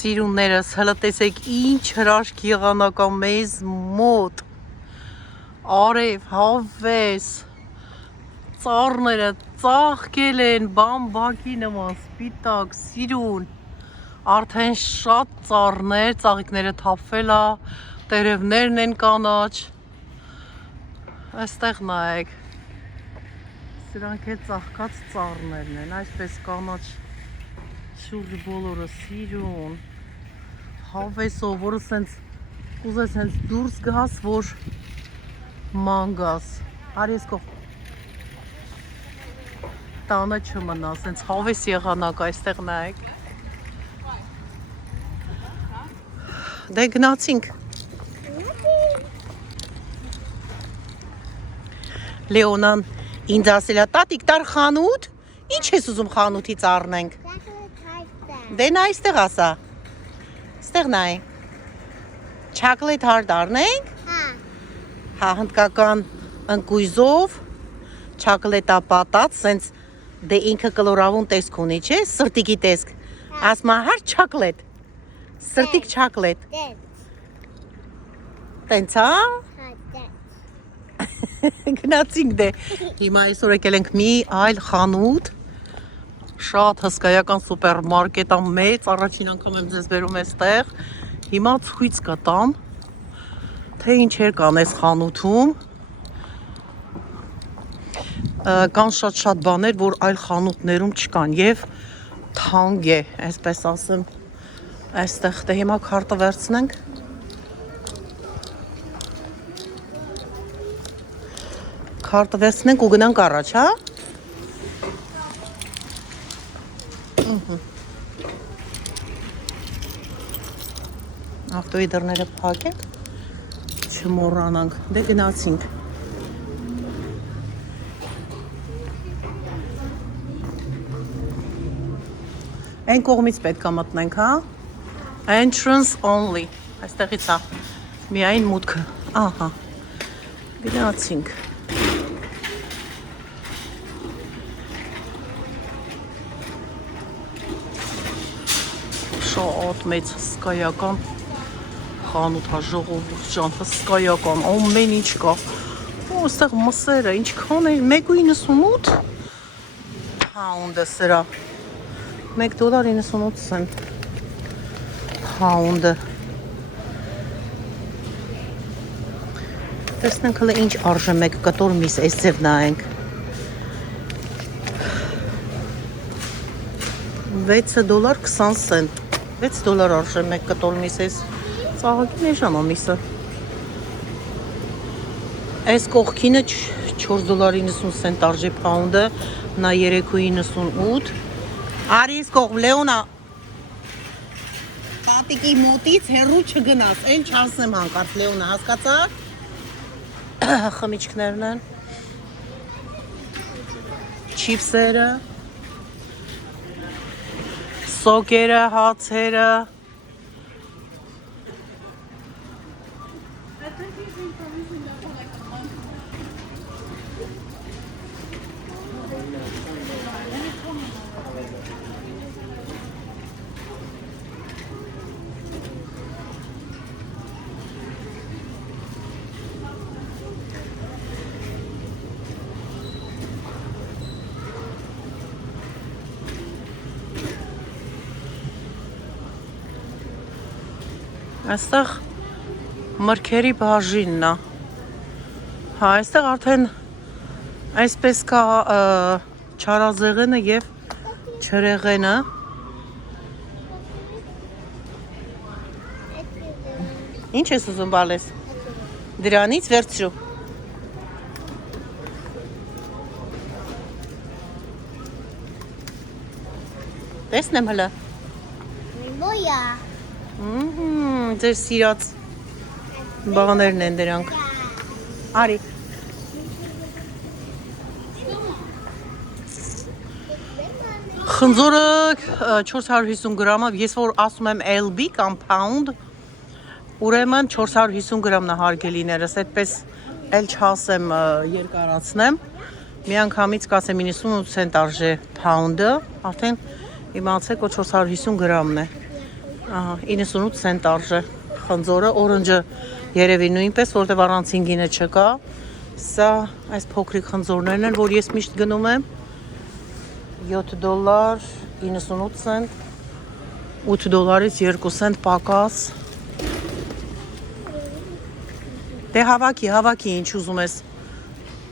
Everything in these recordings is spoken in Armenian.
Սիրուններս, հլը տեսեք ինչ հրաշք եղանակա մեզ մոտ, արև, հավես, ծառները ծաղկել են, բամբակի նման, սպիտակ, սիրուն, արդեն շատ ծառներ, ծաղիկները թափվել է, տերևներն են կանաչ, այստեղ նայեք, սրանք է ծաղկած ծառներն են, այսպես կանաչ, շուրջ բոլորը սիրուն, հավեսով, որը սենց ուզես հենց դուրս գաս, որ ման գաս, արի ես կող, տանը չմնա, սենց հավես եղանակ այստեղ նայեք, դե գնացինք, Լեոնան ինձ ասել է, տատիկ տար խանութ, ինչ ես ուզում խանութից առնենք, դե նա այստեղ ասա, այստեղ նայ, չակլետ հարդ առնենք, հա, հնդկական ընկույզով, չակլետա պատած, սենց դե ինքը կլորավուն տեսք ունի, չէ, սրտիկի տեսք, ասմա հարդ չակլետ, սրտիկ չակլետ, տենց հա, գնացինք դե, հիմա այսօր եկել ենք մի այլ խանութ, շատ հսկայական սուպերմարկետ մեծ, առաջին անգամ եմ ձեզ բերում այստեղ, հիմա ցույց կտամ, թե ինչեր կան այս խանութում, կան շատ բաներ, որ այլ խանութներում չկան եւ թանկ է, այսպես ասեմ, այստեղ, դե հիմա քարտը վերցնենք, քարտը վերցնենք ու գնանք առաջ, հա? Ավտոյի դռները փակենք, չմոռանանք, դե գնացինք։ Այն կողմից պետք է մտնենք, հա? Entrance only, այստեղից է, միայն մուտքը, ահա, գնացինք։ Շատ մեծ հսկայական խանութ հա ժողովուրդ ջան, հսկայական, ամեն ինչ կա, այստեղ մսերը, ինչքան է, 1.98 pound-ը սրա, $1.98 pound-ը, տեսնենք հլը ինչ արժե մեկ կտոր միս, այս ձև նայենք, $6.20, $6 արժե մեկ կտոր միս, այս ծաղակին է ժամա միսը, այս կողքինը $4.90 արժե pound-ը, նա 3.98, արի ես կողմ, Լեոնա, տատիկի մոտից հեռու չգնաս, էլ չասեմ հանկարծ, Լեոնա, հասկացար, խմիչքներն են, չիպսերը, սոկերը, հացերը, այստեղ մրգերի բաժինն է, հա, այստեղ արդեն այսպես կա չարազեղենը և չրեղենը, ինչ ես ուզում բալես, դրանից վերցրու, տեսնեմ հլը, Մոյա ձեր սիրած բաներն են դրանք, արի, խնձորը 450 գրամով, ես որ ասում եմ LB կամ pound, ուրեմն 450 գրամն է հարգելիներս, այդպես էլ չասեմ երկարացնեմ, մի անգամից կասեմ 98 ցենտ արժե pound-ը, արդեն իմացեք որ 450 գրամն է, Ահա 98 سنت արժե խնձորը, օրենջը երևի նույնպես, որտեղ առանց ինգինը չկա։ Սա այս փոքրիկ խնձորներն են, որ ես միշտ գնում եմ։ $7 98 سنت, $8-ից 2 سنت պակաս։ Դե հավաքի, ինչ ուզում ես։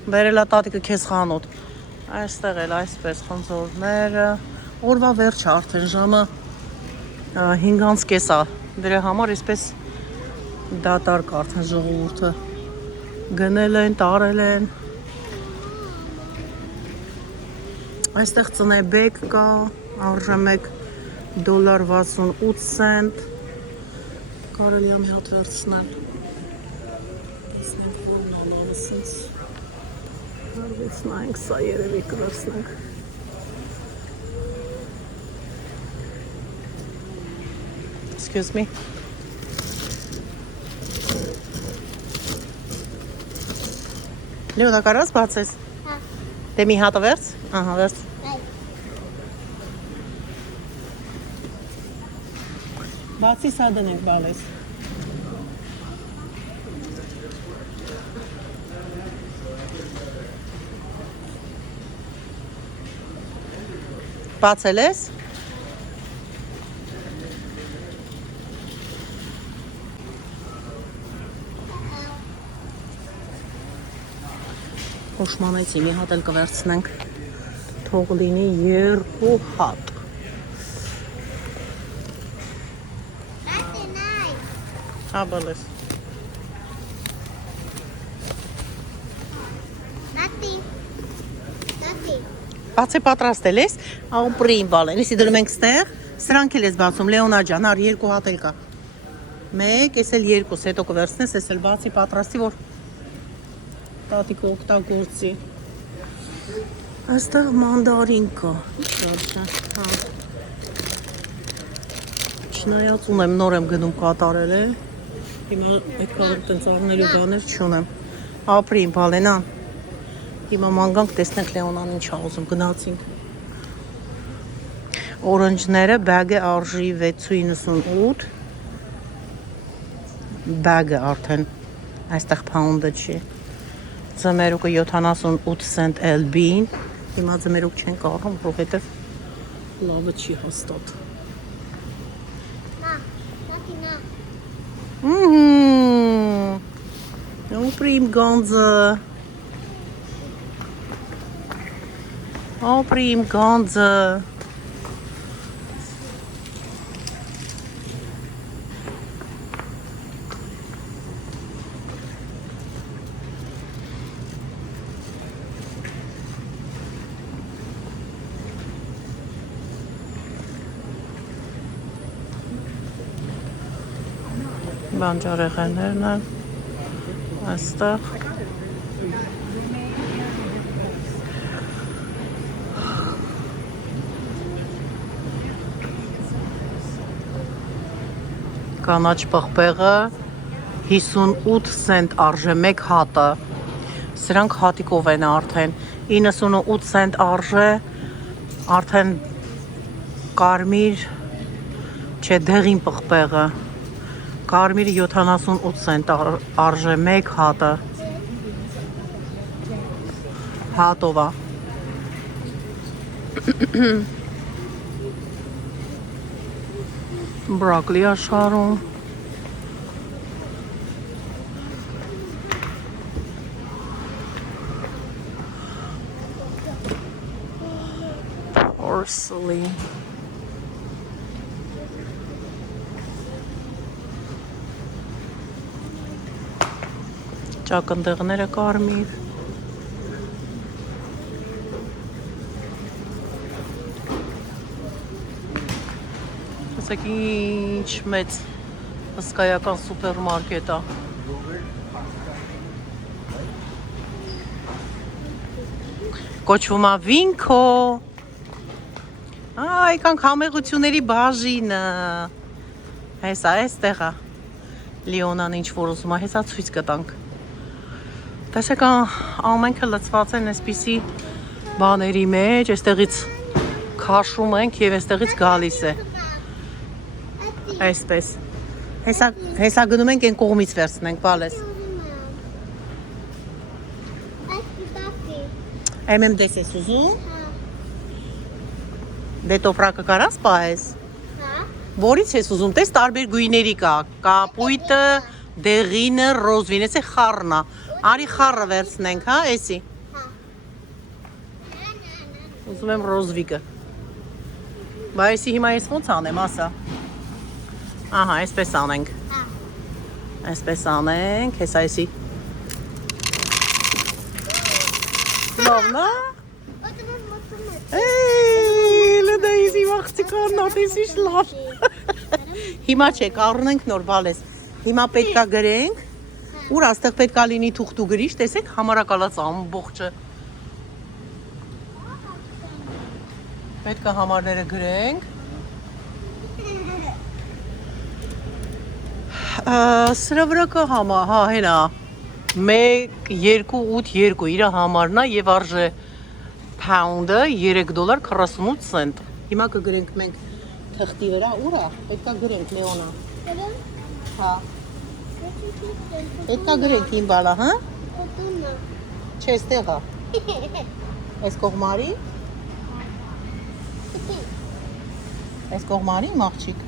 Բերելա տատիկը քեզ խանոտ։ Այստեղ էլ այսպես խնձորները։ Օրվա վերջը արդեն ժամը 5:30 է։ Դրա համար այսպես դատարկ արդեն ժողովուրդը գնել են, տարել են։ Այստեղ ծնեբեկ կա, արժե $1.68 سنت։ Կարելի է մի հատ վերցնել։ Տեսնենք որն է լավը սենց։ Հարվեցնայինք, սա երևի կվերցնենք։ Excuse me։ Լեոնա, կարաս բացես։ Հա։ Դե մի հատը վերց։ Ահա, վերց։ Բացի սա դնենք բալես։ Բացել ես։ Հոշմանեցի, մի հատ էլ կվերցնենք, թող լինի 2 հատ։ Հա, բալես։ Բացե պատրաստել ես, ապրին բալեն, եսի դրում ենք ստեղ, սրանք էլ ես բացում, Լեոնա ջան,ար 2 հատ էլ կա։ 1, ես էլ 2, հետո կվերցնես, ես էլ բացի պատրաստի, որ տատիկը օգտագործի։ Այստեղ մանդարին կա, չնայած ունեմ, նոր եմ գնում կատարել է, հիմա այդ կարող տենց առնելու բաներ չունեմ, ապրին բալենա, հիմա մանգանք տեսնենք Լեոնան ինչ ա ուզում, գնացինք։ Օրենջները բագը արժի 6.98, բագը արդեն, այստեղ պաունդը չի։ Ձմերուկը 78 سنت LB-ին, հիմա ձմերուկ չեն կարում, որովհետև լավը չի հաստատ։ Ապրիմ գանձը։ Ապրիմ գանձը։ Բանջարեղեններն են այստեղ։ Կանաչ պղպեղը 58 سنت արժե 1 հատը։ Սրանք հատիկով են արդեն 98 سنت արժե, արդեն կարմիր չէ դեղին պղպեղը։ Կարմիրը 78 سنت արժե 1 հատը։ Հատով է։ Բրոկլի աշխարհում։ Parsley։ Ճակնդեղները կարմիր։ Տեսեք ինչ մեծ հսկայական սուպերմարկետ է։ Կոչվում է Վինքո։ Այկանք համեղությունների բաժինը։ Հեսա այստեղ է։ Լեոնան ինչ որ ուզում է, հեսա ցույց կտանք։ Տեսեք ամենքը լցված են այսպիսի բաների մեջ, այստեղից քաշում ենք եւ այստեղից գալիս է։ Այսպես։ Հեսա գնում ենք այն կողմից վերցնենք, բալես։ Եմ դեսես ուզում։ Դե տոպրակը կարաս պահես։ Որից ես ուզում, տես տարբեր գույների կա, կապույտը, դեղինը, ռոզվին, ես է խառնա, արի խառը վերցնենք, հա, էսի։ Ուզում եմ ռոզվիկը։ Բա էսի հիմա ես ոնց անեմ, ասա։ Ահա, այսպես անենք։ Այսպես անենք, հեսա էսի։ Լավն է։ Լդա իզի վաղցի կարնատես իշ լավ։ Հիմա չէ, կարունենք նոր բալես։ Հիմա պետքա գրենք, ուր աստեղ պետքա լինի թուղթու գրիշ, տեսեք համարակալած ամբողջը։ Պետքա համարները գրենք։ Սրա վրա կա համա, հա, հենա 1, 2, 8, 2 իրա համարնա և արժե pound-ը $3.48 Հիմա կգրենք մենք թղթի վրա, ուրա, պետքա գրենք Լեոնա։ Հա։ Պետքա գրենք իմ բալա, հա։ Չէ, ստեղ է։ Այս կողմարի։ Այս կողմարի մաղջիկ։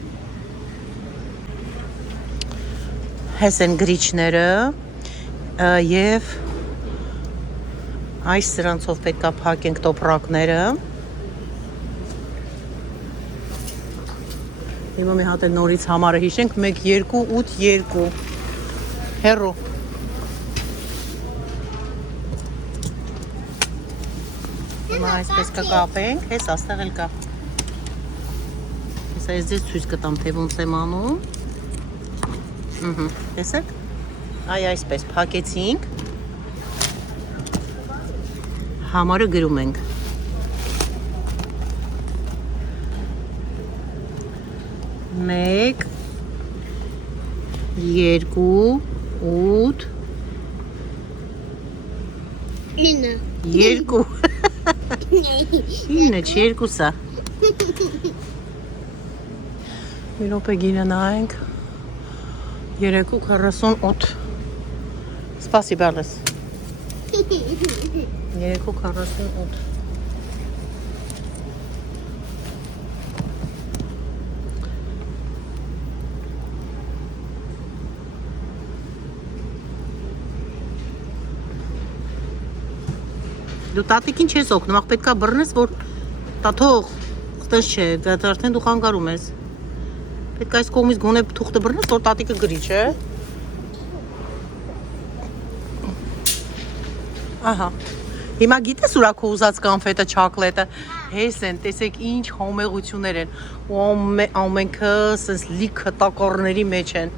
Հես են գրիչները և այս սրանցով պետքա փակենք տոպրակները։ Հիմա մի հատ է նորից համարը հիշենք 1, 2, 8, 2 հեռու։ Հիմա այսպես կկապենք, հես աստեղ էլ կա։ Հեսա ես ձեզ ցույց կտամ, թե ոնց եմ անում։ Տեսեք, այ այսպես փակեցինք, համարը գրում ենք, 1, 2, 8, 2, 9 չի, 2-ա, մի րոպե գինը նայենք, 3.48 Սպասի բալես 3.48 Դու տատիկին չես օգնում, աղ պետքա բռնես, որ տաթող, խտես չէ, դա արդեն դու խանգարում ես Պետք այս կողմից գոնե թուղթը բռնես, որ տատիկը գրի, չէ։ Ահա։ Հիմա գիտես ուրա քո ուզած կանֆետը, չոկոլադը, հես են, տեսեք ինչ հոմեղություններ են, ու ամենքը սենց լիքը տակառների մեջ են։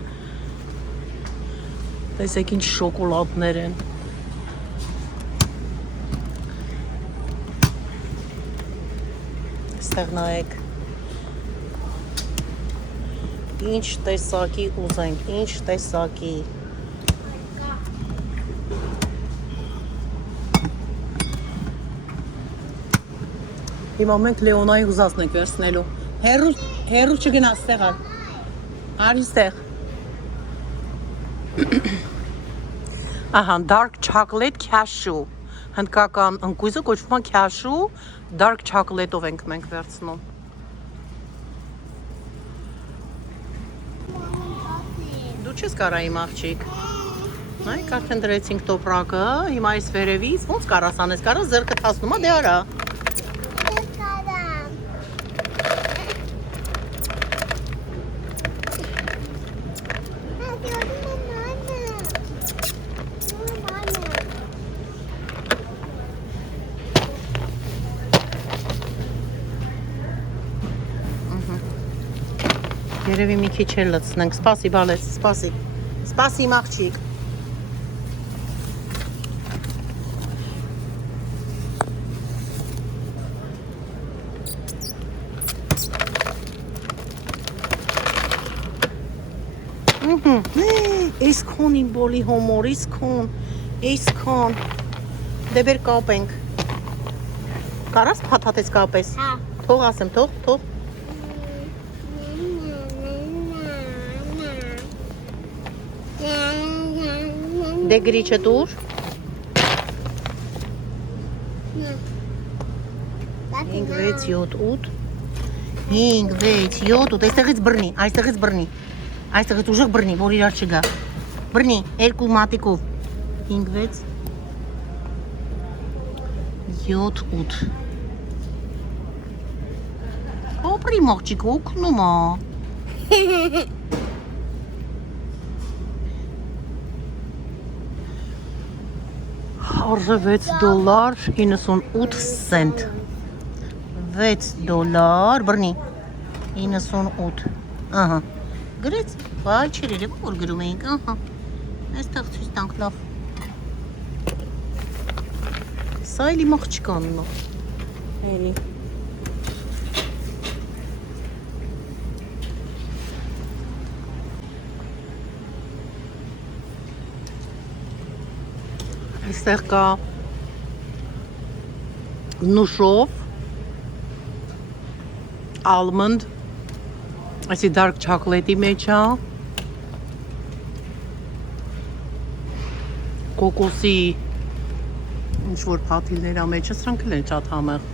Տեսեք ինչ շոկոլադներ են։ Ստեղ նայեք։ Ինչ տեսակի ուզենք, ինչ տեսակի։ Հիմա մենք Լեոնայի ուզածն ենք վերցնելու։ Հերու չգնա ստեղ ալ։ Արի ստեղ։ Ահա, dark chocolate cashew։ Հնդկական ընկույզը կոչվում է cashew, dark chocolate-ով ենք մենք վերցնում։ Դու չես կարա իմ աղջիկ։ Նայք, արդեն դրեցինք տոպրակը, հիմա այս վերևից, ոնց կարաս անես, կարաս ձեռքդ հասնում, դե արա։ Երևի մի քիչ էլ լցնենք, սպասի բալես, սպասի, սպասի իմ աղջիկ։ Այսքան իմ բոլի հոմոր, այսքան, դե բեր կապենք։ Կարաս փաթաթես կապես։ Թող ասեմ, թող։ Դե գրիչը դուր։ 5, 6, 7, 8 5, 6, 7, 8 Այստեղից բռնի, այստեղից բռնի Այստեղից ուժեղ բռնի, որ իրար չգա Բռնի, երկու մատիկով 5, 6 7, 8 Օպրի մողջիկ օգնում ա Արժե $6.98 $6 բռնի 98 ահա գրեց բայ չէր երևա որ գրում էինք ահա այստեղ ցույց տանք լավ սա էլի մաղջկանն է էլի Այստեղ կա նուշով almond այսի dark chocolate-ի մեջ է կոկոսի ինչ որ փաթիլներ ա մեջը սրանք էլ են շատ համեղ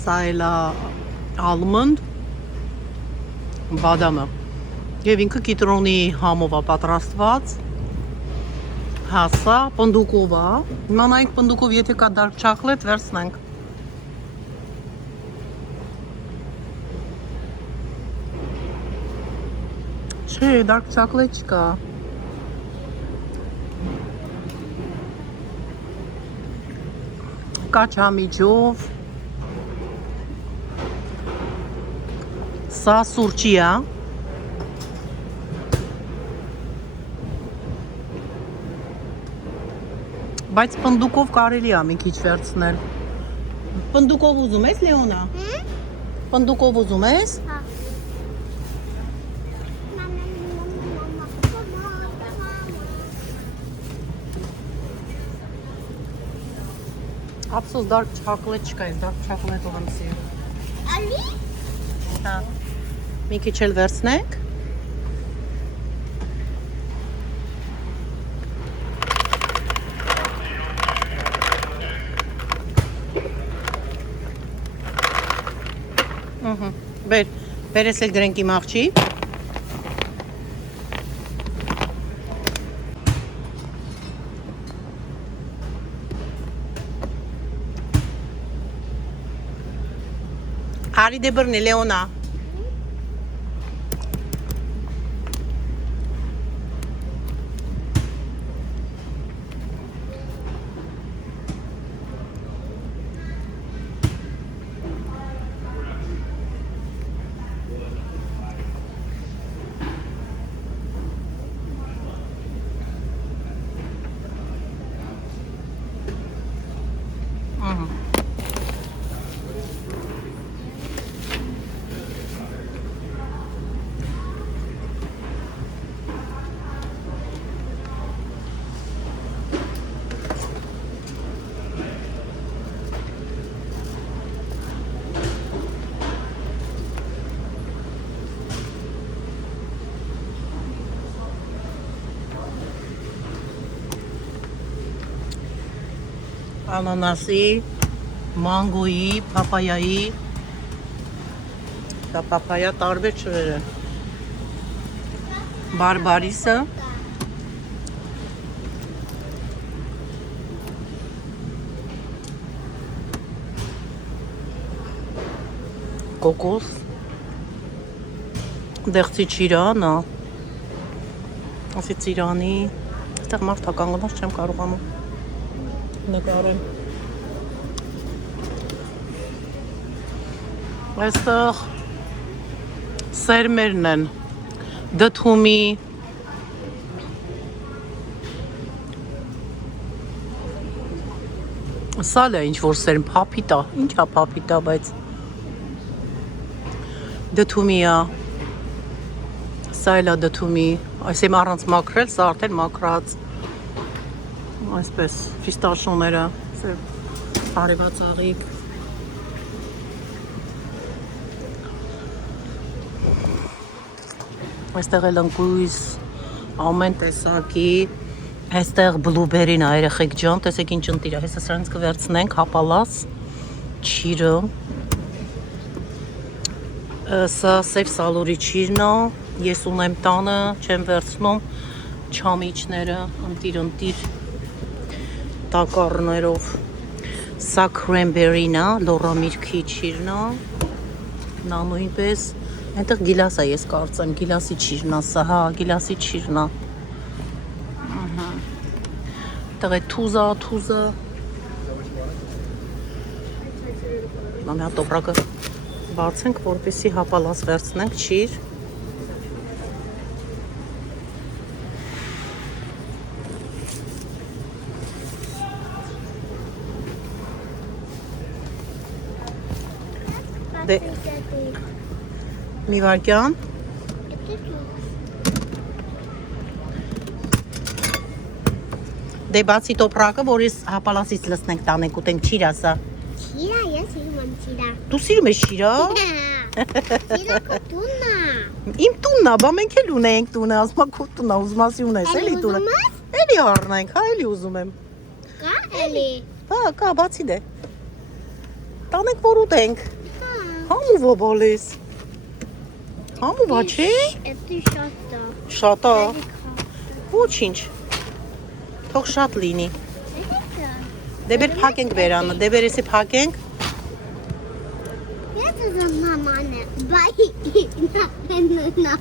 սա էլ է almond բադամը և ինքը կիտրոնի համով է պատրաստված հասա պնդուկով է հիմա նայենք պնդուկով եթե կա dark chocolate վերցնենք չէ dark chocolate չկա կա չամիջով Սա սուրճի է բայց պնդուկով կարելի է մի քիչ վերցնել պնդուկով ուզում ես Լեոնա պնդուկով ուզում ես Ափսոս dark chocolate չկա ես dark chocolate ոնցի Ալի Հա Մի քիչ էլ վերցնենք Բեր ես էլ գրենք իմ աղջի Արի դե բռնի Լեոնա Անանասի, մանգոյի, պապայայի Դա պապայա տարբեր չվեր է Բարբարիսը Կոկոս Դեղցի ճիրանա Ասի ծիրանի Այստեղ մարդ հականգնած չեմ կարողանում նկարեմ Այստեղ սերմերն են դդումի Սա է ինչ որ սերմ փափիտա Ինչա փափիտա բայց դդումի է Սա էլ է դդումի Այս եմ առանց մաքրել Սա արդեն մաքրած Այսպես ֆիստաշոները արևածաղիկ Այստեղ էլ ընկույզ ամեն տեսակի այստեղ բլուբերին ա երեխեք ջան, տեսեք ինչ ընտիր է, հեսա սրանից կվերցնենք հապալաս, չիրը, սա սև սալորի չիրն ա, ես ունեմ տանը, չեմ վերցնում, չամիչները, ընտիր, տակառներով, սա քրեմբերին ա, լորամիրքի չիրն ա, նա նույնպես, այնտեղ գիլաս ա ես կարծեմ, գիլասի չիրն ա, սա հա, գիլասի չիրն ա, Այդտեղ է թուզա Մամի հա տոպրակը բացենք, որպեսի հապալաս վերցնենք, չիր Դե մի վարկյան Դե բացի տոպրակը, որ ես հապալասից լսնենք տանենք ուտենք չիր ասա Չիրա, ես սիրում եմ չիրա Դու սիրում ես շիրա? Չիրա քո տունն ա Իմ տունն ա, բա մենք էլ ունենք տունը, ասма քո տունն ա, ուզում ասի ունես, էլի տունը Էլի առնենք, հա, էլի ուզում եմ Կա էլի Հա, կա, բացի դե Տանենք որ ուտենք Համուվա բալես Համուվա չէ? Էդի շատ ա Շատ ա Ոչինչ Թող շատ լինի Դե բեր փակենք վերանը, դե բեր եսի փակենք Ես ուզում մամանը, բայ նա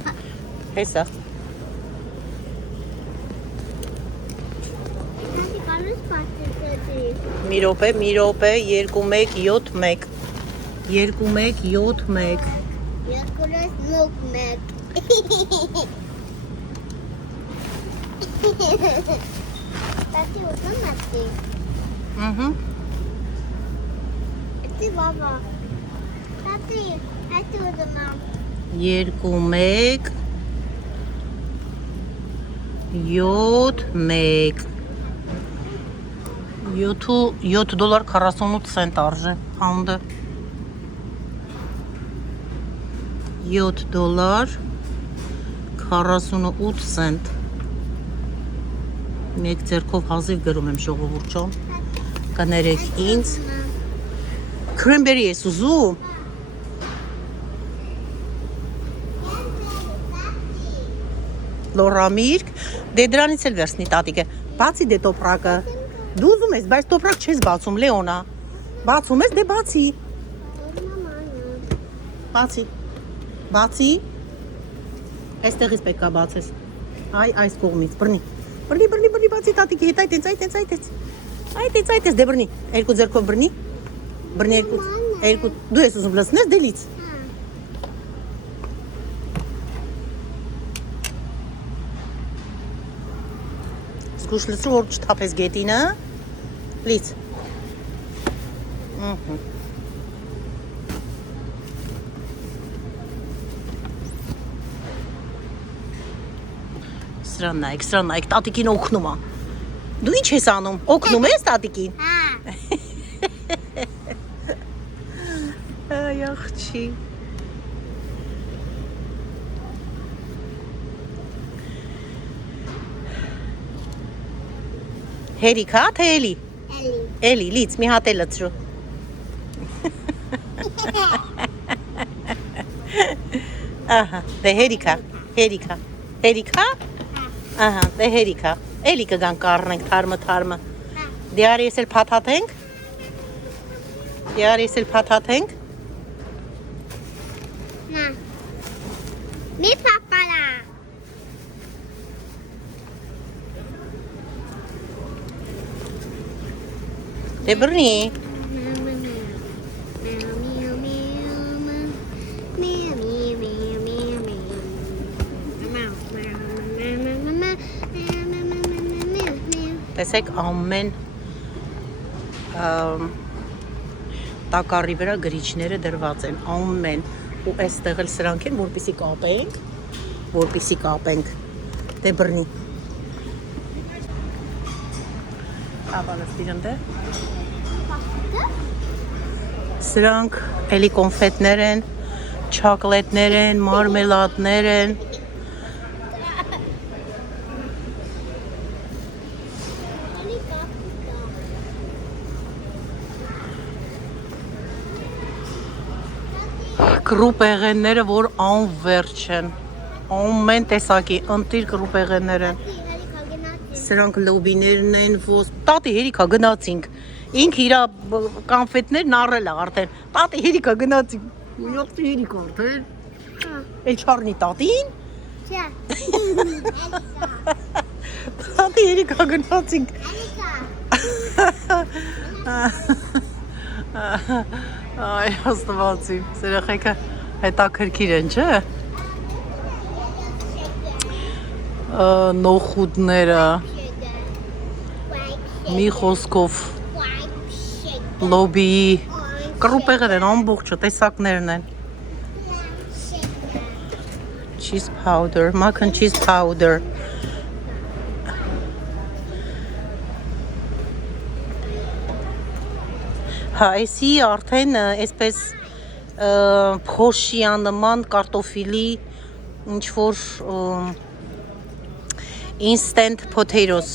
Հեսա Հատի կարուս պաստեսեցի Մի րոպե, 2-1-7-1 2-1-7-1 Երկրորդ մոկ մեկ Տատի ուզում ատի Էդի բաբա Տատի, էդի ուզում ամ 2-1 7-1 $7.48 արժե պաունդը $7.48 Մեկ ձեռքով հազիվ գրում եմ ժողովուրդ ջան կներեք ինձ Քրեմբերի ես ուզում Լորամիրք Դե դրանից էլ վերցնի տատիկը Բացի դե տոպրակը Դու ուզում ես, բայց տոպրակ չես բացում, Լեոնա Բացում ես, դե բացի Բացի Այստեղից պետք է բացես Այս կողմից, բռնի բացի տատիկի հետ այտենց դե բռնի Երկու ձեռքով բռնի Բռնի երկու Դու ես ուզում լսնես դելից Զգուշ լսու որ չթափես գետինը Լից Սրան նայք, տատիկին օգնում ա Դու ինչ ես անում, օգնում ես տատիկին Այ աղջի Հերիք հա, թե էլի Էլի, լից, մի հատ է լծրու Ահա, դե հերիք հա Ահա, դե հերիք հա Էլի կգան կառնենք թարմը Դե արի ես էլ փաթաթենք Նա Մի պապալա Դե բռնի Տեսեք ամեն տակառի վրա գրիչները դրված են, ամեն ու այստեղ էլ սրանք են, որպեսի կապենք, դե բռնի ավալստիր ընդ է Սրանք էլի կոնֆետներ են, չոկոլադներ են, մարմելադներ են կրուպեղենները, որ անվերջ են։ Ամեն տեսակի ընտիր կրուպեղեններ են։ Սրանք լոբիներն են, տատի հերիքա գնացինք։ Ինք իրա կանֆետներն առել է արդեն։ Տատի հերիքա գնացինք։ Ույոքտի հերիքա արդեն։ Էլ չարնի տատին։ Չէ։ Տատի հերիքա գնացինք։ Այ հաստվածի, սերախեքը հետաքրքիր են, չէ? Նոխուդները, մի խոսքով, լոբիի, կրուպեղեր են, ամբողջը, տեսակներն են։ Cheese powder, mac and cheese powder։ Հա, էսի արդեն այսպես փոշիանման կարտոֆիլի ինչ-որ instant potatoes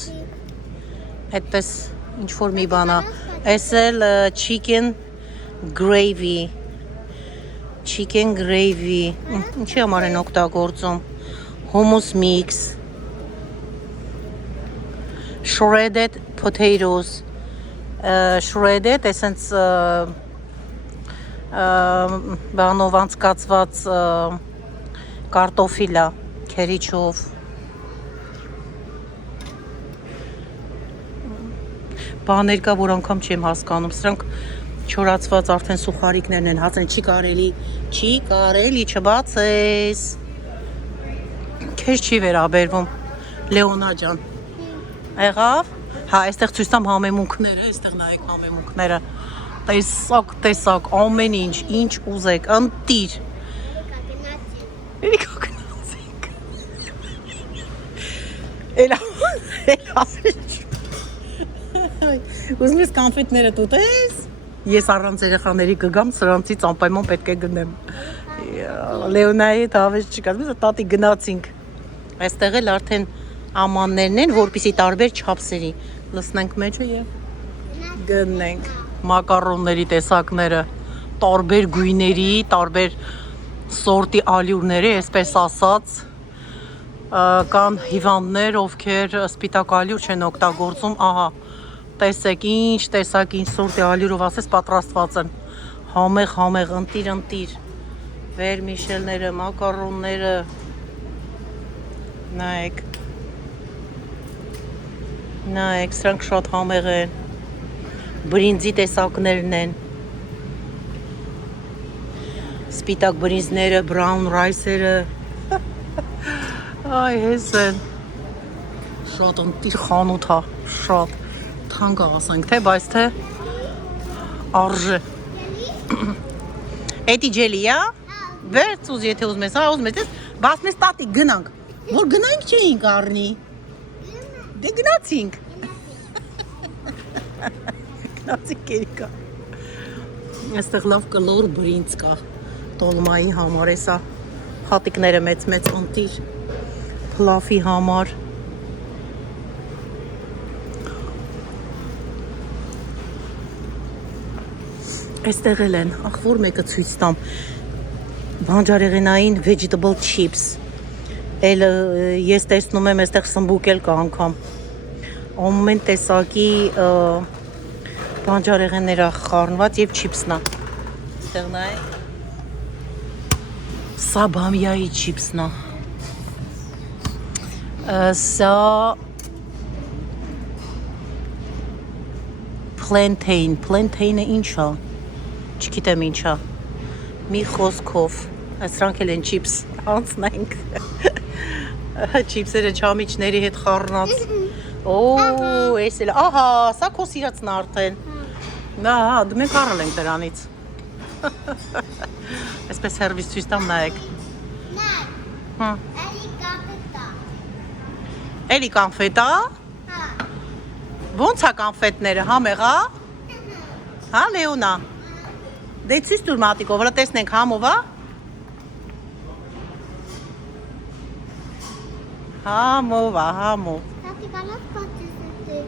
այդպես ինչ-որ մի բան է։ Էս էլ chicken gravy ինչի համար են օգտագործում hummus mix shredded potatoes shredded, essence բանով անցկացված կարտոֆիլա, քերիչով։ Բաներ կա, որ անգամ չեմ հասկանում։ Սրանք չորացված արդեն սուխարիկներն են, հացեն չի կարելի չբացես։ Քեզ չի վերաբերվում, Լեոնա ջան։ Եղավ։ Հա, այստեղ ցույց տամ համեմունքները, այստեղ նայեք համեմունքները։ Տեսակ, ամեն ինչ ուզեք, ընտիր։ Էլի կգնացինք։ Ուզում ես կանֆետները տուտես։ Ես առանց երեխաների կգամ, սրանցից անպայման պետք է գնեմ։ Լեոնայի հետ հավես չկա, մենք տատի գնացինք։ Այստեղ էլ արդեն ամաններն են, որպեսի տարբեր չափսերի լցնենք մեջը եւ գնենք։ Մակարոնների տեսակները, տարբեր գույների, տարբեր սորտի ալյուրների, այսպես ասած, կան հիվանդներ, ովքեր սպիտակ ալյուր չեն օգտագործում, ահա, տեսեք ինչ տեսակ, ինչ սորտի ալյուրով ասես պատրաստված են, համեղ, ընտիր, վերմիշելները, մակարոնները, նայեք, սրանք շատ համեղ են, բրինձի տեսակներն են, սպիտակ բրինձները, բրաուն ռայսերը, այ հես են, շատ ընտիր խանութ հա, շատ թանկ ասենք թե, բայց թե արժե, էտի ջելի ա, վերց ուզ եթե ուզում ես, ուզում ես, բասնես տատի գնանք, որ գնանք չէինք առնի, դե գնացինք, գնացինք երիկա, այստեղ լավ կլոր բրինձ կա, տոլմայի համար, էսա հատիկները մեծ ընտիր, փլավի համար, այստեղ էլ են, ախ որ մեկը ցույց տամ, բանջարեղենային vegetable chips, էլ ես տեսնում եմ այստեղ սմբուկ էլ կա անգամ, ամեն տեսակի բանջարեղեններ խառնված եւ չիպսն է, այստեղ նայ, սա բամիայի չիպսն է, սա plantain-ը ինչ է, չգիտեմ ինչ է, մի խոսքով, սրանք էլ են չիպս, անցնենք, չիպսերը չամիչների հետ խառնած, էս էլ, ահա, սա քո սիրածն արդեն, հա, մենք առել ենք դրանից, այսպես հերվիս ցույց տամ նայեք, էլի կանֆետա, ոնց է կանֆետները, համեղ է, հա Լեոնա, դե ցույց տուր մատիկով, հլը տեսնենք համով է, Համով է, համով։ Տատի կանած պատիվ է։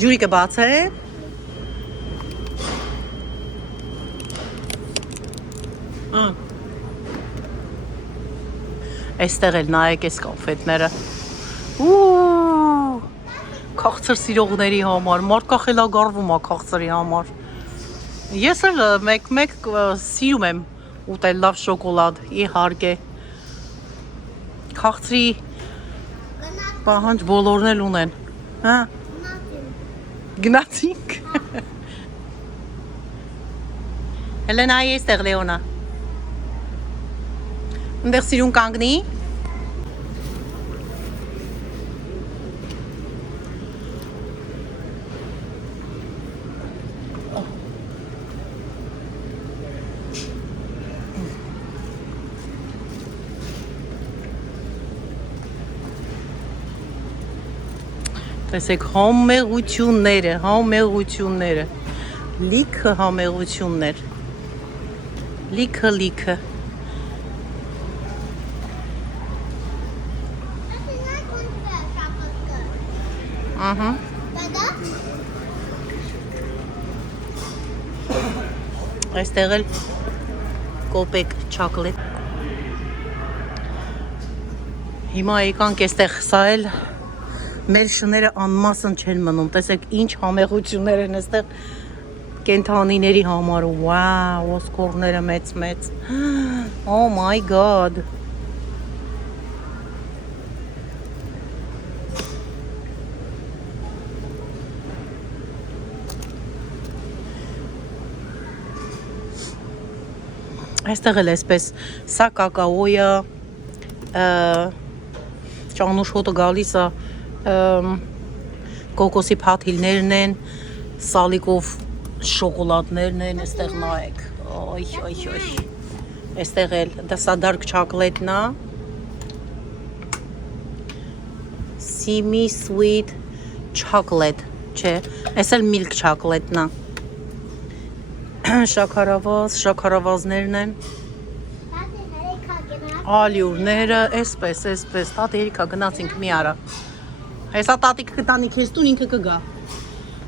Ջուրիկը բաց է։ Այստեղ էլ նայեք այս կոնֆետները։ Քաղցր սիրողների համար, մարդկա խելագարվում է քաղցրի համար։ Ես էլ մեկ սիրում եմ ուտել լավ շոկոլադ, իհարկե։ Քաղցրի պահանջ բոլորն էլ ունեն, հա։ Գնացինք։ Հելենայի էստեղ Լեոնա։ Ընդեղ սիրուն կանգնի։ Տեսեք համեղությունները, լիքը համեղություններ, լիքը։ Ահա։ Այստեղ էլ կոպեկ չոկոլադ։ Հիմա եկանք այստեղ սա էլ մեր շները անմասն չեն մնում, տեսեք ինչ համեղություններ են այստեղ կենթանիների համար, վաու, ոսկորները մեծ, oh my god, այստեղ էլ այսպես, սա կակաոյը, ճանուշ հոտը գալիս է, կոկոսի փաթիլներն են, սալիկով շոկոլադներն են, այստեղ նայեք, օյ, այստեղ էլ, դա դարկ չոկոլադն է, semi sweet chocolate, չէ, այս էլ milk chocolate-ն է, շաքարավազներն են, ալյուրները, այսպես, տատի երիքա գնացինք մի արա, Հեսա տատիկը կտանի քեզ տուն ինքը կգա։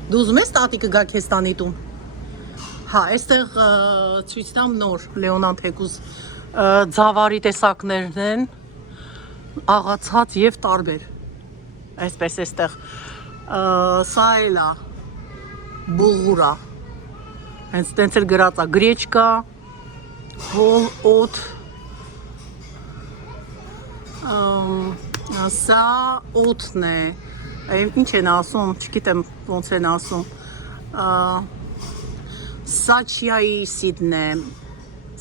Դու ուզում ես տատիկը գա քեզ տանի տուն։ Հա, այստեղ ցույց տամ նոր Լեոնան թեկուզ ձավարի տեսակներն են, աղացած եւ տարբեր։ Այսպես այստեղ սա էլ է բուլղուրա։ Հենց տենց էլ գրած է գրեչկա, հոլ օթ, սա օթն է, ինչ են ասում, չգիտեմ ոնց են ասում, սա չիայի սիդն է,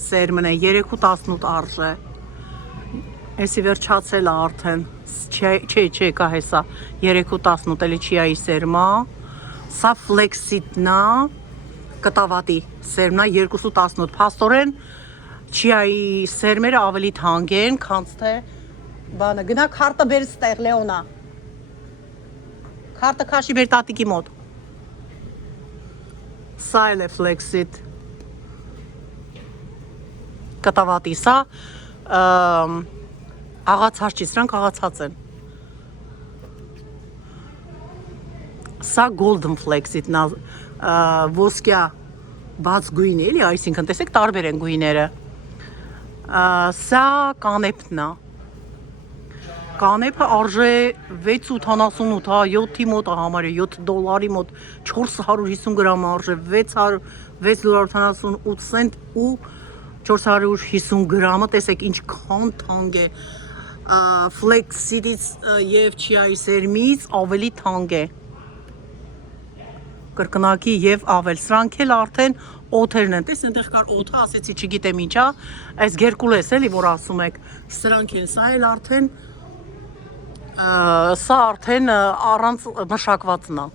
սերմն է, 3.18 արժե, էսի վերջացել է արդեն, չէ, կա հեսա, 3.18 էլի չիայի սերմա, սա ֆլեքսիդն է, կտավատի սերմնա 2.18, փաստորեն չիայի սերմերը ավելի թանկ են, քանց թե բանը, գնա քարտը բեր ստեղ Լեոնա, քարտը քաշի բեր տատիկի մոտ, սա էլ է ֆլեքսիդ, կտավատի, սա աղացած չի, սրանք աղացած են, սա golden ֆլեքսիդն է, ոսկյա բաց գույն էլի, այսինքն տեսեք տարբեր են գույները, սա կանեպն է, կանեպը արժե 6.88, 7-ի մոտ համարը, $7 մոտ, 450 գրամ արժե, 6.78 սենտ ու 450 գրամը, տեսեք ինչքան թանկ է, ֆլեքսիդից և չիայի սերմից ավելի թանկ է, կրկնակի և ավել, սրանք էլ արդեն օթերն են, տես ենտեղ կար օթը, ասեցի չգիտեմ ինչա, այս գերկուլես էլի, որ ասում եք, սրանք են, սա արդեն առանց մշակվածն է,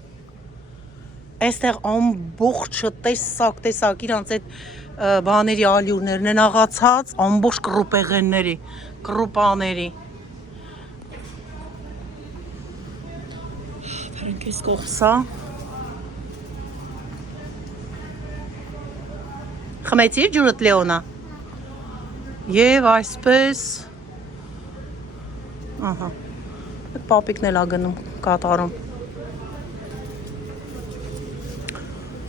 այստեղ ամբողջը տեսակ, իրանց այդ բաների ալյուրներն են աղացած, ամբողջ կռուպեղենների, կռուպաների, վարենք ես կող սա, խմեցիր ջուրըտ Լեոնա, և այսպես, ահա, պապիկն էլ ագնում կատարում,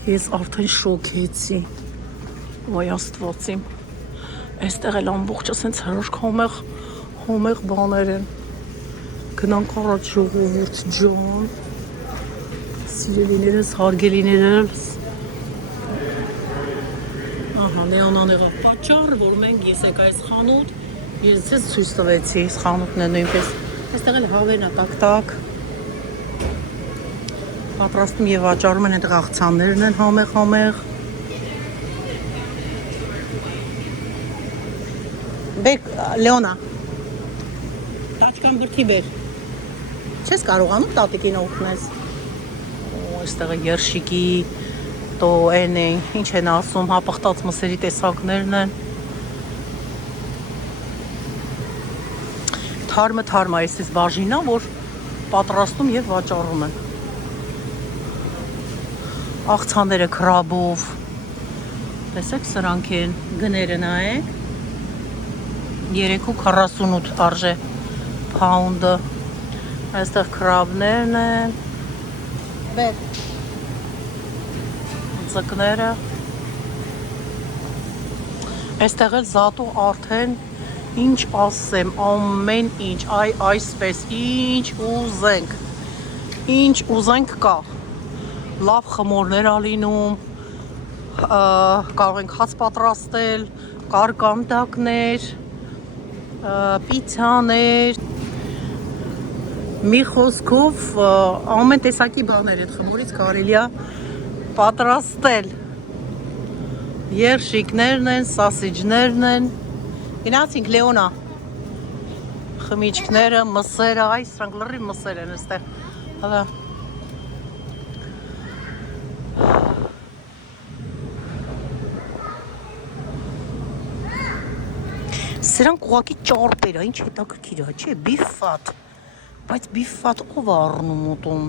ես արդեն շոքեցի, ոյ աստվածիմ, Այստեղ էլ ամբողջը սենց հրաշք հոմեղ բաներ են։ Գնանք առաջ ժողովուրդ ջան։ Սիրելիներս, հարգելիներս։ Ահա, Լեոնան եղավ պատճառ, որ մենք եսեք այս խանութ, ես ձեզ ցույց տվեցի, այս խանութն է նույնպես։ Այստեղ էլ հավերն է տակ-տակ։ Պատրաստում եւ վաճառում են այդտեղ աղցաններն են համեղ։ Բեք, Լեոնա, տաճկան գրթի բեր։ Չես կարողանում տատիկին օգնես։ Այստեղը երշիկի, տո են են, ինչ են ասում, հապղտած մսերի տեսակներն են։ Թարմը այսպես բաժինա, որ պատրաստում եւ վաճառում են։ Աղցանները քրաբով։ Տեսեք, սրանք են գները նայեք։ 3.48 արժե փաունդը։ Այստեղ քրաբներն են։ Բեր։ Ձկները։ Այստեղ էլ զատու արդեն ինչ ասեմ, ամեն ինչ, այսպես, ինչ ուզենք կա։ Լավ խմորներ ա լինում, կարող ենք հաց պատրաստել, կարկանդակներ, պիցաներ, մի խոսքով ամեն տեսակի բաներ այդ խմորից կարելի է պատրաստել։ Երշիկներն են, սասիջներն են։ Գնացինք Լեոնա։ Խմիչքները, մսերը, սրանք լրիվ մսեր են այստեղ։ Հələ Սրանք ուղղակի ճարպեր է, ինչ հետաքրքիր է, չէ, բիֆատ։ Բայց բիֆատ ով է առնում ուտում։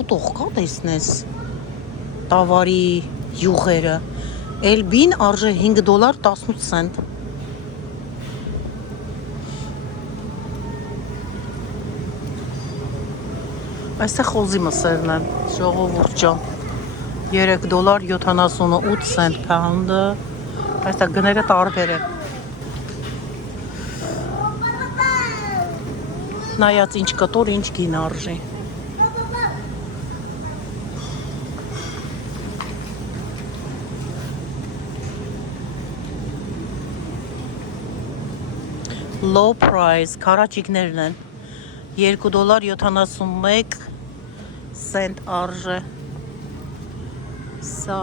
Ուտող կա տեսնես։ Տավարի յուղերը։ Էլբին արժե $5.18։ Այստեղ խոզի մսերն են, ժողովուրդ ջան։ $3.78 փաունդը։ Այստեղ գները տարբեր են։ Նայած ինչ կտոր, ինչ գին արժի։ Low price, քարաճիկներն են։ $2.71 արժե։ Սա։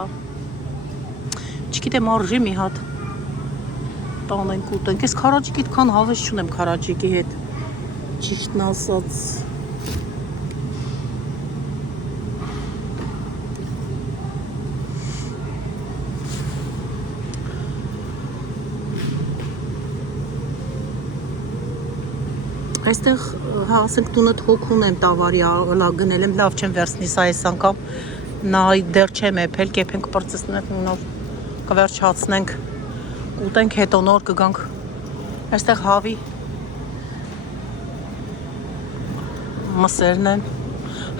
Չգիտեմ արժի մի հատ։ Տանենք ուտենք։ Ես քարաճիկի դքան հավես չունեմ քարաճիկի հետ։ Ճիշտն ասած։ Այստեղ հա ասենք տունդ հոգ ունեմ տավարի գնել եմ, լավ չեմ վերցնի սա այս անգամ։ Նա դեռ չեմ եփել, կեփենք պրծեսնենք նույնով կվերջացնենք, ուտենք հետո նոր կգանք։ Այստեղ հավի մսերն են։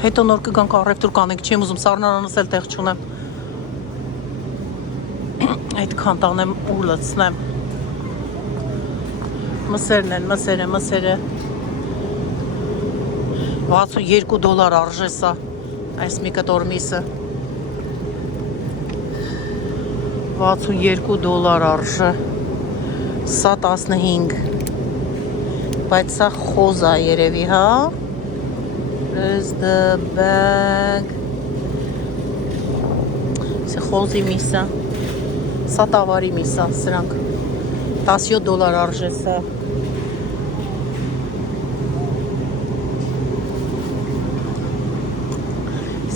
Հետո նոր կգանք առևտուր կանենք, չեմ ուզում սառնարանս էլ տեղ չունեմ։ Այդքան տանեմ ու լցնեմ։ Մսերն են, մսերը։ $62 արժե սա, այս մի կտոր միսը։ $62 արժե։ Սա 15։ Բայց սա խոզ է երևի, հա։ Where's the bag? Սա խոզի միսը։ Սա տավարի միսը, սրանք։ $17 արժե սա։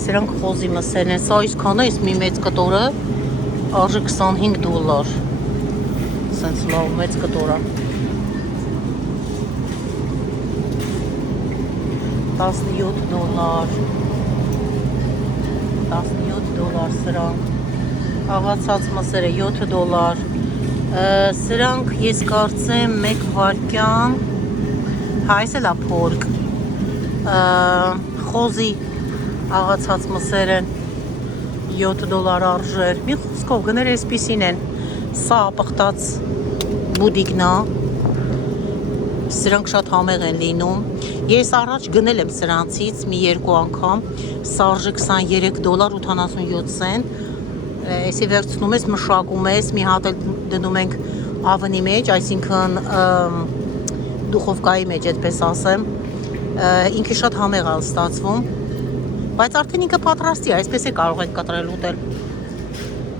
Սրանք խոզի մսերն են, սա իսկան է, մի մեծ կտորը արժե $25։ Սենց լավ մեծ կտորա։ $17 սրանք։ Աղացած մսերը $7։ Սրանք ես կարծեմ մեկ վարկյան, այս էլ է փորկ, խոզի աղացած մսեր են $7 արժեր, մի խոսքով գները այսպիսին են, սա ապղտած բուդիկնա։ Սրանք շատ համեղ են լինում։ Ես առաջ գնել եմ սրանցից մի երկու անգամ, սարժը $23.87։ Էսի վերցնում ես, մշակում ես, մի հատ էլ դնում ենք ավնի մեջ, այսինքն դուխովկայի մեջ, այդպես ասեմ։ Ինքը շատ համեղ է ստացվում, բայց արդեն ինքը պատրաստի է, այսպես է կարող եք կտրել ուտել։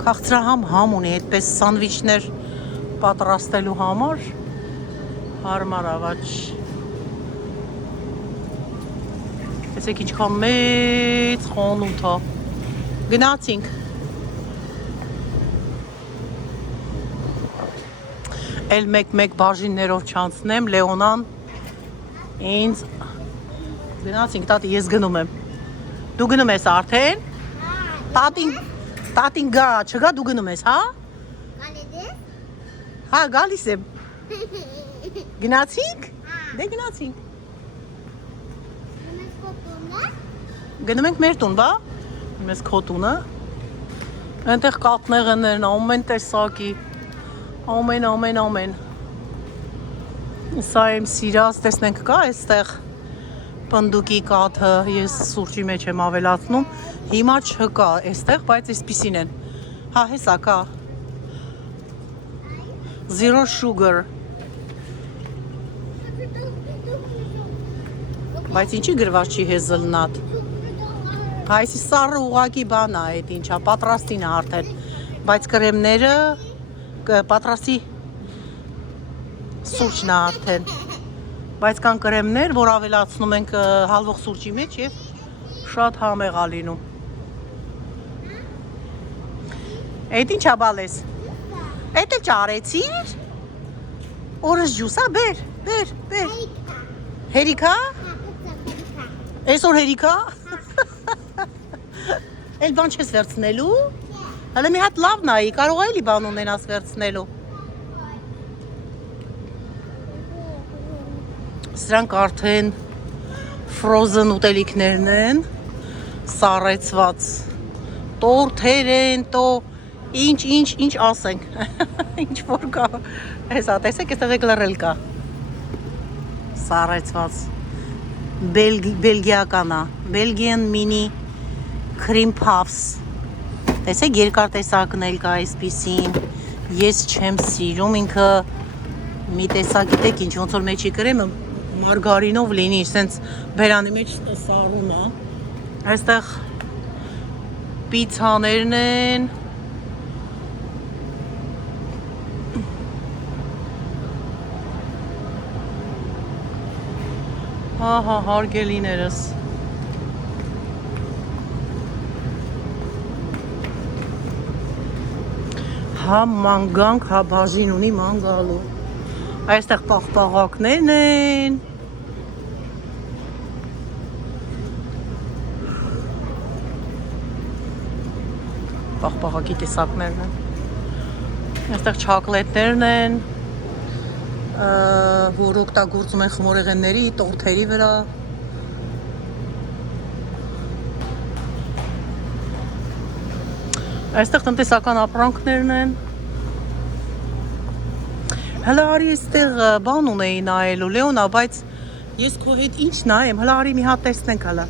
Քաղցրահամ համ ունի, այդպես սանդվիչներ պատրաստելու համար հարմար ավաճ։ Տեսեք ինչքան մեծ խանութ է։ Գնացինք։ Էլ մեկ բաժիններով չանցնեմ, Լեոնան ինձ գնացինք, տատի, ես գնում եմ։ Դու գնում ես արդեն։ Տատին գա, չգա, դու գնում ես, հա։ Հա, գալիս եմ։ Գնացինք։ Դե գնացինք։ Գնում ենք մեր տուն, բա։ Մեզ քո տունը։ Այնտեղ կատներն ամեն տեսակի, ամեն։ Սա իմ սիրած, տեսնենք կա այստեղ պնդուկի կաթը, ես սուրճի մեջ եմ ավելացնում, հիմա չկա այստեղ, բայց այսպիսին են։ Հա, հեսա կա։ Zero sugar։ Բայց ինչի գրված չի հեզլնատ։ Այսի սառը ուղակի բան է, այդ ինչա, պատրաստին է արդեն, բայց կրեմները պատրաստի սուրճն է արդեն, բայց կան կրեմներ, որ ավելացնում ենք հալվող սուրճի մեջ և շատ համեղ է լինում։ Այդ ինչա բալես, այդ էլ ճարեցիր, օրս ջուսա, բեր, հերիքա, այսօր հերիքա, էլ բան չես վերցնելու, հələ մի հատ լավ նայի, կարող է էլի բան ունենաս վերցնելու։ Սրանք արդեն frozen ուտելիքներն են, սառեցված, տորթեր են, ինչ ասենք, ինչ որ կա, հեսա, տեսեք, այստեղ եք լռել կա, սառեցված, բելգիական է, Belgian mini cream puffs, տեսեք երկար տեսակն էլ կա այսպիսին, ես չեմ սիրում, ինքը մի տեսակ գիտեք ինչ, ոնց որ մեջի կրեմը մարգարինով լինի, սենց բերանի մեջ սառում է, այստեղ պիցաներն են, ահա հարգելիներս, հա մանգանք, հա բաժին ունի մանգալու, այստեղ պաղպաղակներն են, պաղպաղակի տեսակներն են, այստեղ չակլետներն են, որ օգտագործում են խմորեղենների, տորթերի վրա, այստեղ տնտեսական ապրանքներն են, հլա արի այստեղ բան ունեի նայելու, Լեոնա, բայց ես քո հետ ինչ նայեմ, հլա արի մի հատ տեսնենք հլա։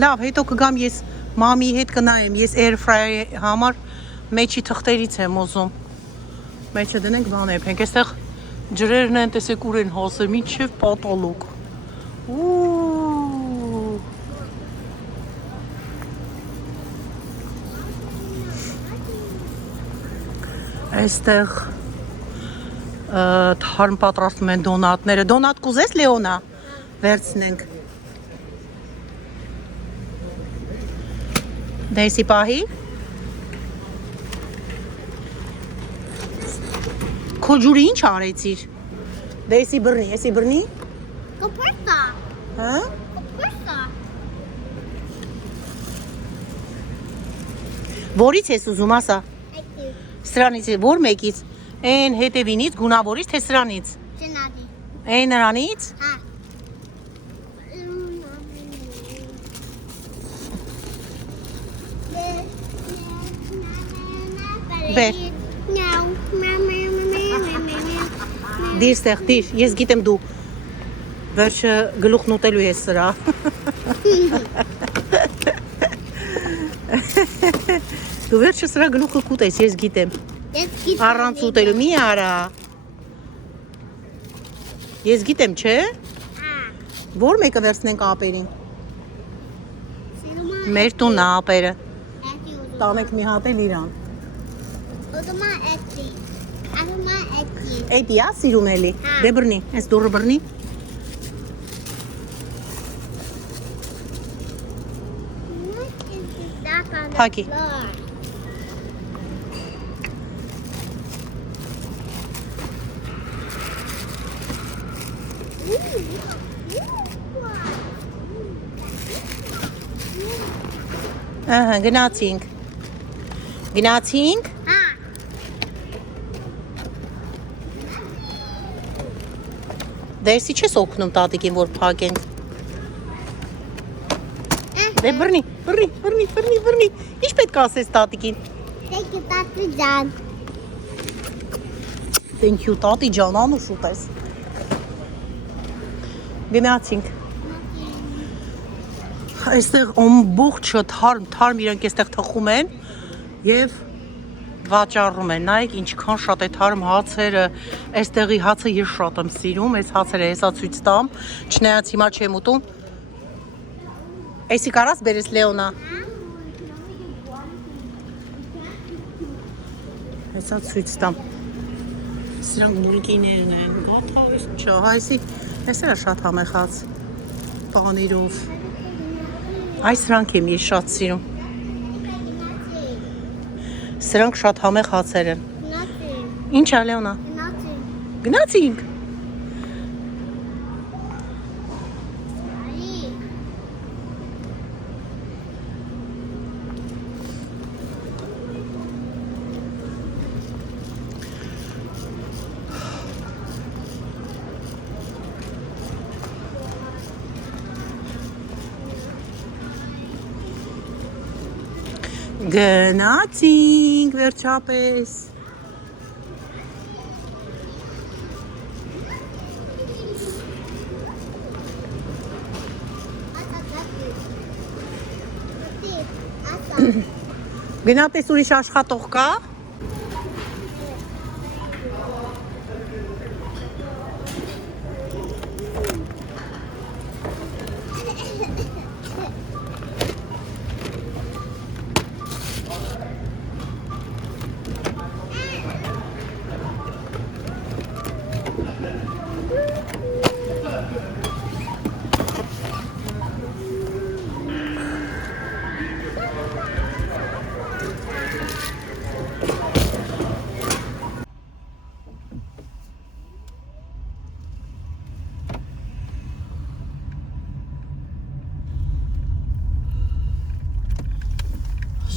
Լավ, հետո կգամ ես մամի հետ կնայեմ, ես air fryer համար մեջի թղթերից եմ ուզում, մեջը դնենք բան եփենք, այստեղ ջրերն են, տեսեք ուր են հասել, մինչև պատոլուկ։ Այստեղ թարմ պատրաստում են դոնատները, դոնատ կուզես Լեոնա, վերցնենք, դեսի պահի, քո ջուրի ինչ արեցիր, դեսի բրնի, եսի բրնի, Կոպորտա, հա, որից ես ուզում ասա, սրանից է, որ մեկից, են հետևինից, գունավորից, թե սրանից, Ջնադի, են նրանից, հա, բեր, Դիր ստեղ, դիր, ես գիտեմ դու վերջը գլուխն ուտելու ես սրա։ Դու վերջը սրա գլուխը կուտես, ես գիտեմ։ Առանց ուտելու մի արա։ Ես գիտեմ, չէ։ Որ մեկը վերցնենք ապերին։ Մեր տունն է ապերը։ Տանենք մի հատ էլ իրան։ Ոտոմա էտի։ Ատոմա էտի։ Էդի է սիրում էլի։ Դե բռնի, այս դուրը բռնի։ Փակի։ Ահա, գնացինք։ Գնացինք։ Հա։ Դերսի չես օգնում տատիկին, որ փակենք։ Դե բռնի։ Ինչ պետք է ասես տատիկին։ Thank you, Tati Jan. Thank you, տատի ջան, անուշ ուտես։ Գնացինք։ Այստեղ ամբողջը թարմ իրանք այստեղ թխում են եւ վաճառում են։ Նայեք ինչքան շատ է թարմ հացերը։ Այստեղի հացը ես շատ եմ սիրում, այս հացերը հեսա ցույց տամ։ Չնայած հիմա չեմ ուտում։ Էսի կարաս բերես Լեոնա։ Հեսա ցույց տամ։ Սրանք նուրկիներն են, գաթավես չա, այսի, այսերը շատ համեխած պանիրով։ Այս սրանք եմ ես շատ սիրում։ Սրանք շատ համեղ հացեր են։ Ինչ է Լեոնա։ Գնացինք։ Գնացինք վերջապես։ Գնատես ուրիշ աշխատող կա։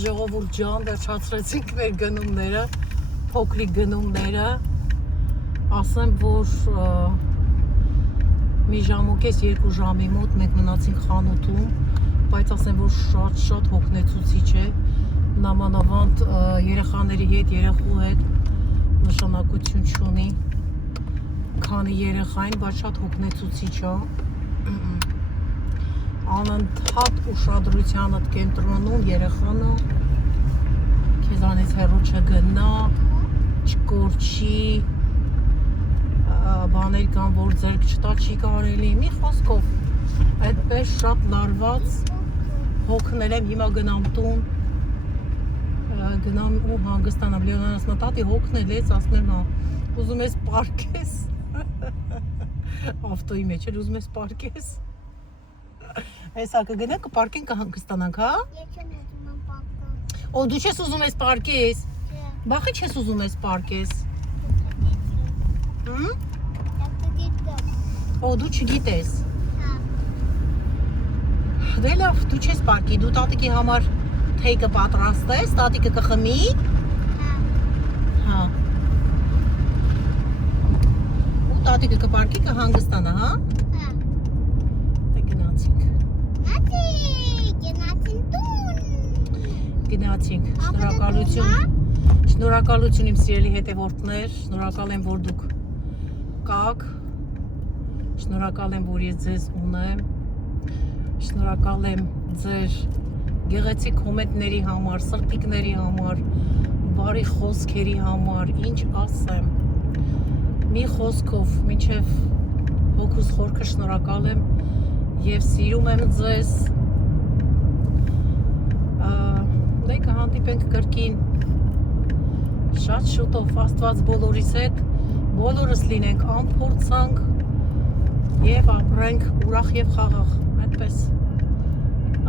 Ժողովուրդ ջան, վերջացրեցինք մեր գնումները, փոքրիկ գնումները, ասեմ, որ մի ժամուկես 2 ժամի մոտ մենք մնացինք խանութում, բայց ասեմ, որ շատ հոգնեցուցիչ է, նամանավանդ երեխաների հետ, երեխու հետ նշանակություն չունի, քանի երեխային, բայց շատ հոգնեցուցիչ է, անընդհատ ուշադրությանդ կենտրոնում երեխանը քեզանից հեռու չգնա, չկորչի, բաներ կան, որ ձեռք չտա չի կարելի, մի խոսքով, այդպես շատ լարված հոգնել եմ, հիմա գնամ տուն, գնամ ու հանգստանամ, Լեոնան ասում է, տատի հոգնել ես, ասում եմ, ուզում ես պարկես, ավտոյի մեջ էլ ուզում ես պարկես, Այսա կգնանք կպարկենք կհանգստանանք, հա? Ես չեմ ուզում պարկել։ Օ, դու չես ուզում ես պարկես։ Չէ։ Բախի չես ուզում ես պարկես։ Օ, դու չգիտես։ Հա։ Դե լավ, դու չես պարկի, դու տատիկի համար թեյ կպատրաստես, տատիկը կխմի։ Հա։ Ու տատիկը կպարկի կհանգստանա, հա? Գնացինք, շնորհակալություն իմ սիրելի հետևորդներ, շնորհակալ եմ, որ դուք կաք։ Շնորհակալ եմ, որ ես ձեզ ունեմ։ Շնորհակալ եմ ձեր գեղեցիկ կոմենտների համար, սրտիկների համար, բարի խոսքերի համար, ինչ ասեմ։ Մի խոսքով, մինչև հոգուս խորքը շնորհակալ եմ եւ սիրում եմ ձեզ։ Դե կհանդիպենք կրկին շատ շուտով Աստված բոլորիս հետ, բոլորս լինենք անփորձանք եւ ապրենք ուրախ եւ խաղաղ, այդպես։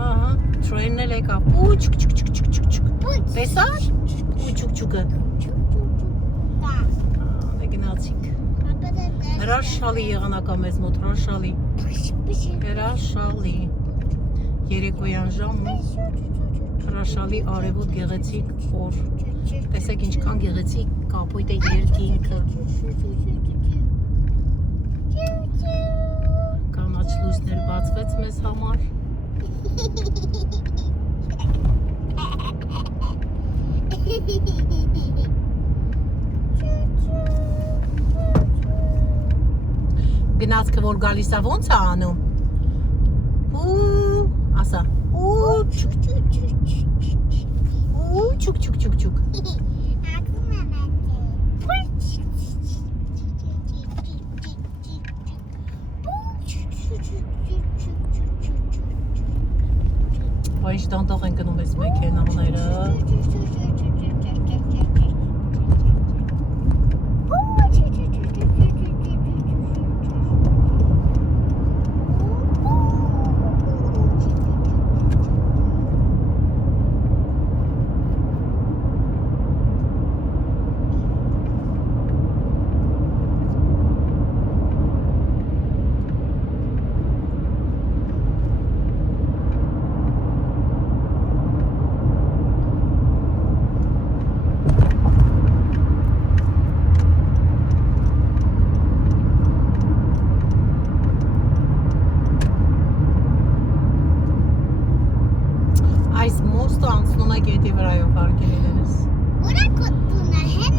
Ահա, տրեյնն էլ եկավ։ Տեսա՞ր։ Ուչուկչուկը։ Դե գնացինք։ Հրաշալի եղանակ է մեզ մոտ, հրաշալի։ Հրաշալի։ Երեկոյան ժամը հրաշալի արևոտ գեղեցիկ օր։ Տեսեք ինչքան գեղեցիկ կապույտ է երկինքը։ Կանաչ լույսներ բացվեց մեզ համար։ Գնացքը որ գալիս է ոնց է անում։ Ու ասա։ Ու չուկ չուկ չուկ։ Բայց տանտող են գնում ես մեքենաները։ Այս մոստը անցնում է գետի վրայով հարգելիներս։ Ուրա կոտունը հեն